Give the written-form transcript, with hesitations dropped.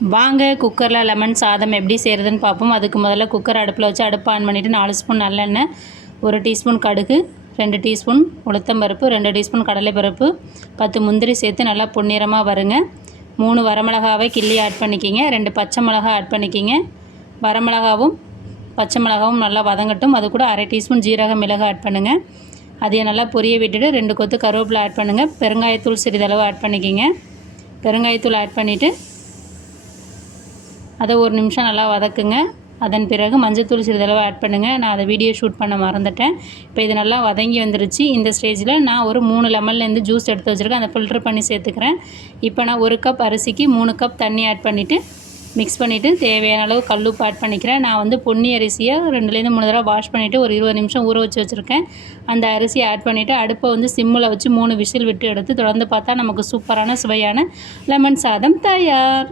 வாங்க குக்கரில் லெமன் சாதம் எப்படி செய்கிறதுன்னு பார்ப்போம். அதுக்கு முதல்ல குக்கர் அடுப்பில் வச்சு அடுப்பு ஆன் பண்ணிவிட்டு 4 ஸ்பூன் நல்லெண்ணெய், 1 டீஸ்பூன் கடுகு, 2 டீஸ்பூன் உளுத்தம்பருப்பு, 2 டீஸ்பூன் கடலைப்பருப்பு, 10 முந்திரி சேர்த்து நல்லா பொன்னிறமாக வருங்க. 3 வரமிளகாவை கிள்ளி ஆட் பண்ணிக்கிங்க. 2 பச்சை மிளகா ஆட் பண்ணிக்கிங்க. வரமிளகாவும் பச்சை மிளகாவும் நல்லா வதங்கட்டும். அது கூட 1/2 டீஸ்பூன் ஜீரகம் மிளகு ஆட் பண்ணுங்கள். அதையும் நல்லா பொரிய விட்டுட்டு 2 கொத்து கருவேப்பிலை ஆட் பண்ணுங்கள். பெருங்காயத்தூள் சிறிதளவு ஆட் பண்ணிக்கிங்க. பெருங்காயத்தூள் ஆட் பண்ணிவிட்டு அதை 1 நிமிஷம் நல்லா வதக்குங்க. அதன் பிறகு மஞ்சள்தூள் சிறிதளவு ஆட் பண்ணுங்கள். நான் அதை வீடியோ ஷூட் பண்ண மறந்துட்டேன். இப்போ இது நல்லா வதங்கி வந்துருச்சு. இந்த ஸ்டேஜில் நான் ஒரு 3 லெமன்லேருந்து ஜூஸ் எடுத்து வச்சுருக்கேன். அதை ஃபில்ட்ரு பண்ணி சேர்த்துக்கிறேன். இப்போ நான் 1 கப் அரிசிக்கு 3 கப் தண்ணி ஆட் பண்ணிவிட்டு மிக்ஸ் பண்ணிவிட்டு தேவையான அளவு கல்லுப்பு ஆட் பண்ணிக்கிறேன். நான் வந்து பொன்னி அரிசியை 2லேருந்து 3 தடவை வாஷ் பண்ணிவிட்டு ஒரு 20 நிமிஷம் ஊற வச்சுருக்கேன். அந்த அரிசியை ஆட் பண்ணிவிட்டு அடுப்பை வந்து சிம்மில் வச்சு 3 விசில் விட்டு எடுத்து தொடர்ந்து பார்த்தா நமக்கு சூப்பரான சுவையான லெமன் சாதம் தயார்.